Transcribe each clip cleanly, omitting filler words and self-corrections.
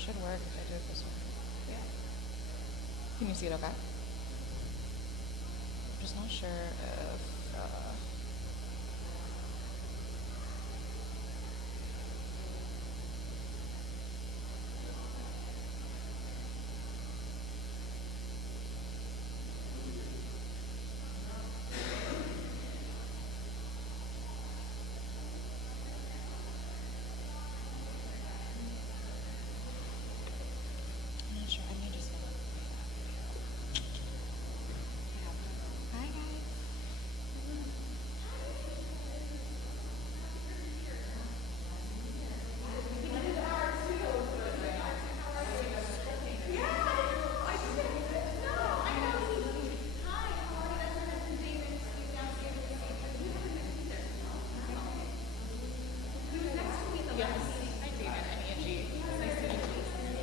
should work if I do it this way. Yeah. Can you see it okay? I'm just not sure if, I'm not sure. I may just. Hi guys. Hi David and Angie. Nice to meet you.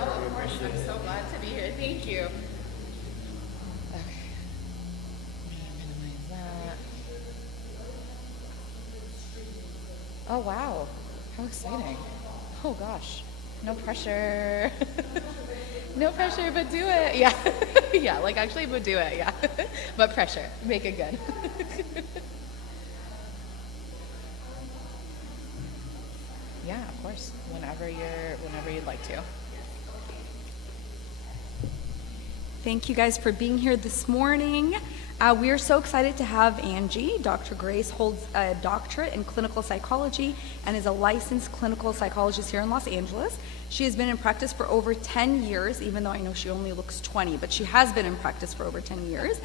Oh, of course. I'm so glad to be here. Thank you. Okay. I'm gonna minimize that. Oh, wow. How exciting. Oh, gosh. No pressure. No pressure, but do it. Yeah. Yeah, like actually, but do it. Yeah. But pressure. Make it good. Yeah, of course. Whenever you'd like to. Thank you guys for being here this morning. We are so excited to have Angie. Dr. Grace holds a doctorate in clinical psychology and is a licensed clinical psychologist here in Los Angeles. She has been in practice for over 10 years, even though I know she only looks 20, but she has been in practice for over 10 years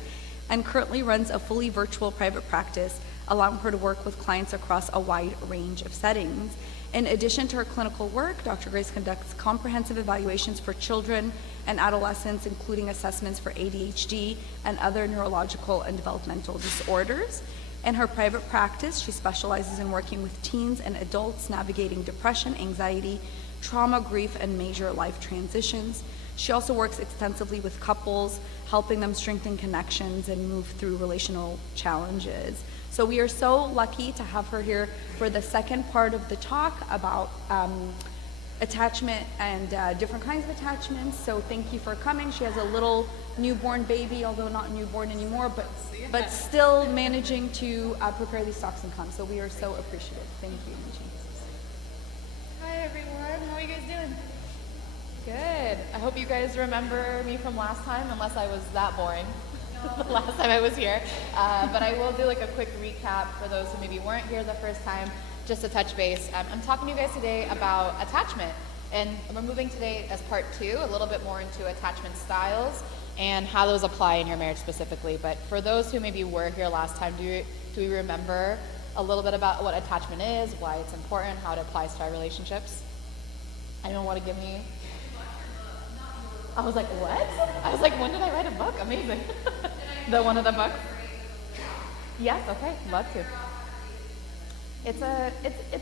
and currently runs a fully virtual private practice, allowing her to work with clients across a wide range of settings. In addition to her clinical work, Dr. Grace conducts comprehensive evaluations for children and adolescents, including assessments for ADHD and other neurological and developmental disorders. In her private practice, she specializes in working with teens and adults navigating depression, anxiety, trauma, grief, and major life transitions. She also works extensively with couples, helping them strengthen connections and move through relational challenges. So we are so lucky to have her here for the second part of the talk about attachment and different kinds of attachments. So thank you for coming. She has a little newborn baby, although not newborn anymore, but still managing to prepare these talks and cons. So we are so appreciative. Thank you, Angie. Hi everyone, how are you guys doing? Good. I hope you guys remember me from last time, unless I was that boring the last time I was here. But I will do like a quick recap for those who maybe weren't here the first time, just to touch base. I'm talking to you guys today about attachment, and we're moving today as part 2, a little bit more into attachment styles and how those apply in your marriage specifically. But for those who maybe were here last time, do we remember a little bit about what attachment is, why it's important, how it applies to our relationships? Anyone want to give me? I was like, what? I was like, when did I write a book? Amazing. The one of the books? Yes, okay, love to. It's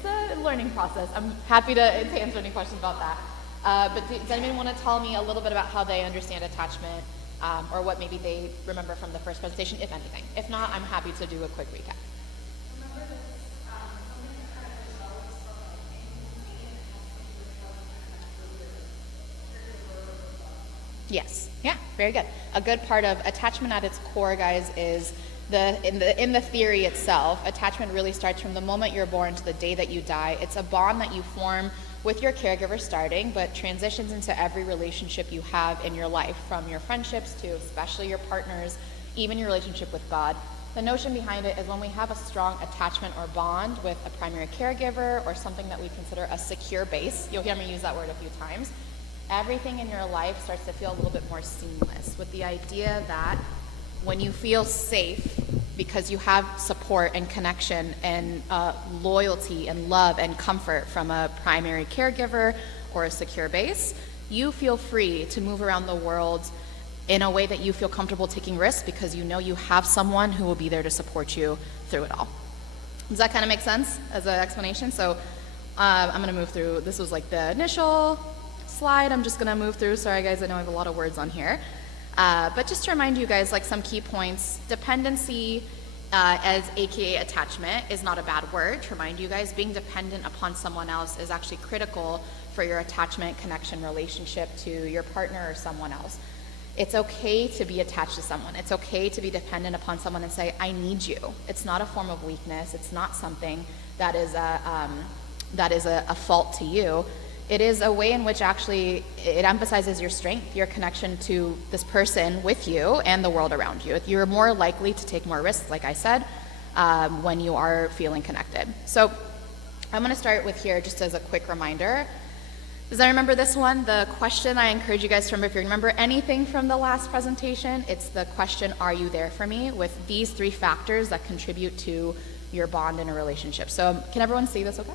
a learning process. I'm happy to answer any questions about that. But does anyone want to tell me a little bit about how they understand attachment, or what maybe they remember from the first presentation, if anything? If not, I'm happy to do a quick recap. Yes. Yeah. Very good. A good part of attachment at its core, guys, is in the theory itself. Attachment really starts from the moment you're born to the day that you die. It's a bond that you form with your caregiver starting, but transitions into every relationship you have in your life, from your friendships to especially your partners, even your relationship with God. The notion behind it is when we have a strong attachment or bond with a primary caregiver or something that we consider a secure base. You'll hear me use that word a few times. Everything in your life starts to feel a little bit more seamless, with the idea that when you feel safe because you have support and connection and loyalty and love and comfort from a primary caregiver or a secure base, you feel free to move around the world in a way that you feel comfortable taking risks because you know you have someone who will be there to support you through it all. Does that kind of make sense as an explanation? So I'm going to move through. This was like the initial slide. I'm just going to move through. Sorry, guys, I know I have a lot of words on here. But just to remind you guys, like some key points, dependency, as AKA attachment, is not a bad word. To remind you guys, being dependent upon someone else is actually critical for your attachment, connection, relationship to your partner or someone else. It's okay to be attached to someone. It's okay to be dependent upon someone and say, I need you. It's not a form of weakness. It's not something that is a fault to you. It is a way in which actually it emphasizes your strength, your connection to this person with you and the world around you. You're more likely to take more risks, like I said, when you are feeling connected. So I'm going to start with here just as a quick reminder. Does anyone remember this one? The question I encourage you guys to remember, if you remember anything from the last presentation, it's the question, are you there for me? With these 3 factors that contribute to your bond in a relationship. So can everyone see this okay?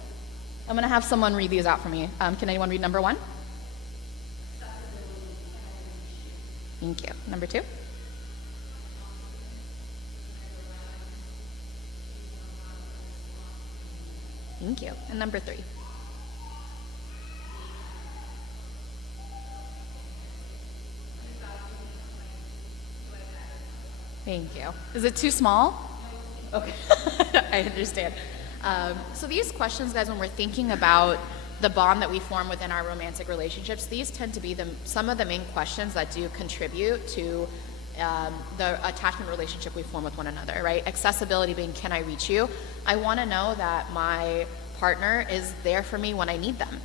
I'm going to have someone read these out for me. Can anyone read number 1? Thank you. Number 2? Thank you. And number 3? Thank you. Is it too small? Okay. I understand. So these questions, guys, when we're thinking about the bond that we form within our romantic relationships, these tend to be some of the main questions that do contribute to the attachment relationship we form with one another, right? Accessibility being, can I reach you? I want to know that my partner is there for me when I need them,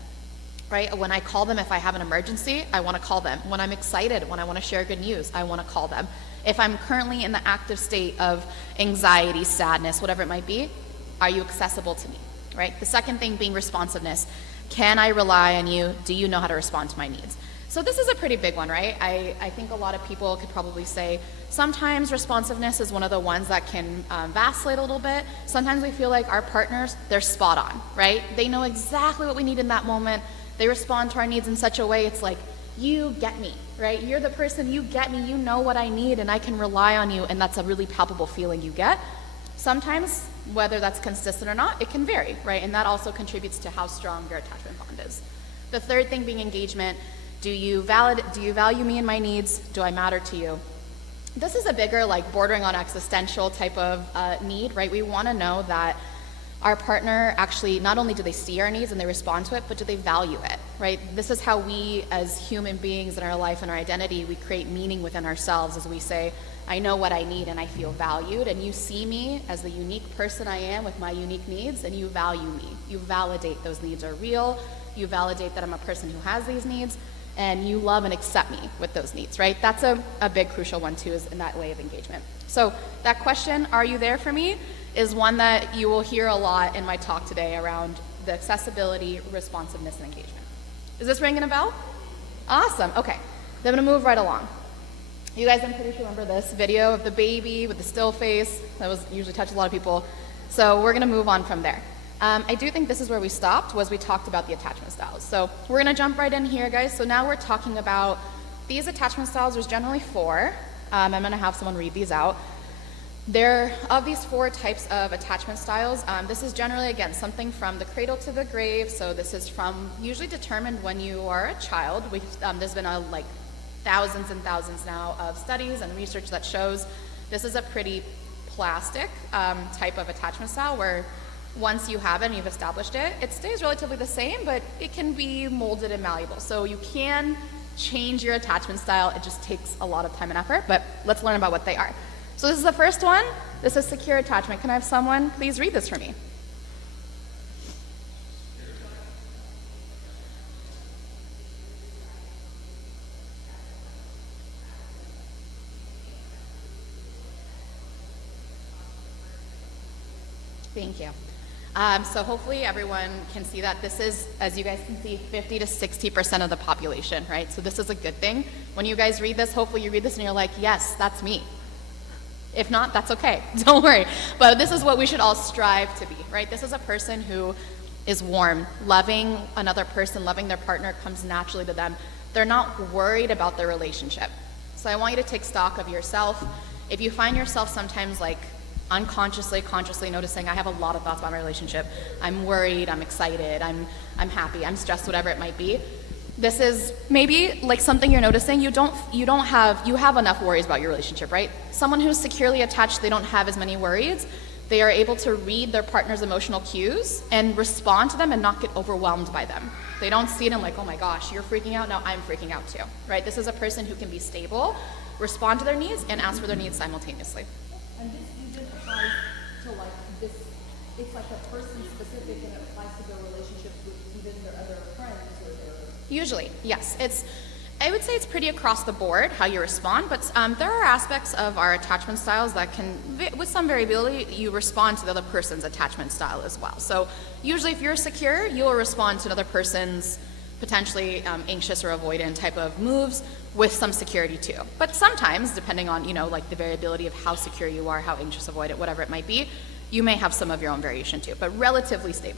right? When I call them if I have an emergency, I want to call them. When I'm excited, when I want to share good news, I want to call them. If I'm currently in the active state of anxiety, sadness, whatever it might be, are you accessible to me, right? The second thing being responsiveness. Can I rely on you? Do you know how to respond to my needs? So this is a pretty big one, right? I think a lot of people could probably say sometimes responsiveness is one of the ones that can vacillate a little bit. Sometimes we feel like our partners, they're spot on, right? They know exactly what we need in that moment. They respond to our needs in such a way, it's like, you get me, right? You're the person, you get me, you know what I need, and I can rely on you, and that's a really palpable feeling you get. Sometimes, whether that's consistent or not, it can vary, right? And that also contributes to how strong your attachment bond is. The third thing being engagement. Do you value me and my needs? Do I matter to you? This is a bigger, like bordering on existential type of need, right? We want to know that our partner actually, not only do they see our needs and they respond to it, but do they value it, right? This is how we as human beings in our life and our identity, we create meaning within ourselves as we say, I know what I need and I feel valued, and you see me as the unique person I am with my unique needs, and you value me. You validate those needs are real. You validate that I'm a person who has these needs, and you love and accept me with those needs, right? That's a big crucial one too, is in that way of engagement. So that question, are you there for me, is one that you will hear a lot in my talk today around the accessibility, responsiveness, and engagement. Is this ringing a bell? Awesome, okay. Then I'm gonna move right along. You guys, I'm pretty sure remember this video of the baby with the still face. That was usually touches a lot of people. So we're gonna move on from there. I do think this is where we stopped, was we talked about the attachment styles. So we're gonna jump right in here, guys. So now we're talking about these attachment styles. There's generally 4. I'm gonna have someone read these out. Of these 4 types of attachment styles, this is generally, again, something from the cradle to the grave. So this is from usually determined when you are a child. There's been like thousands and thousands now of studies and research that shows this is a pretty plastic type of attachment style where once you have it and you've established it, it stays relatively the same, but it can be molded and malleable. So you can change your attachment style. It just takes a lot of time and effort, but let's learn about what they are. So this is the first one. This is secure attachment. Can I have someone please read this for me? Thank you. So hopefully everyone can see that this is, as you guys can see, 50 to 60% of the population, right? So this is a good thing. When you guys read this, hopefully you read this and you're like, yes, that's me. If not, that's okay. Don't worry. But this is what we should all strive to be, right? This is a person who is warm. Loving another person, loving their partner comes naturally to them. They're not worried about their relationship. So I want you to take stock of yourself. If you find yourself sometimes like unconsciously, consciously noticing, I have a lot of thoughts about my relationship. I'm worried, I'm excited, I'm happy, I'm stressed, whatever it might be. This is maybe like something you're noticing. You have enough worries about your relationship, right? Someone who's securely attached, they don't have as many worries. They are able to read their partner's emotional cues and respond to them and not get overwhelmed by them. They don't see it and like, oh my gosh, you're freaking out, now I'm freaking out too, right? This is a person who can be stable, respond to their needs, and ask for their needs simultaneously. And this even applies to like this, it's like a person specific and it applies to their relationships with even their other friends or their... Usually, yes. I would say it's pretty across the board how you respond, but there are aspects of our attachment styles that can, with some variability, you respond to the other person's attachment style as well. So usually if you're secure, you'll respond to another person's potentially anxious or avoidant type of moves with some security too. But sometimes, depending on, like the variability of how secure you are, how anxious, avoidant, whatever it might be, you may have some of your own variation too, but relatively stable.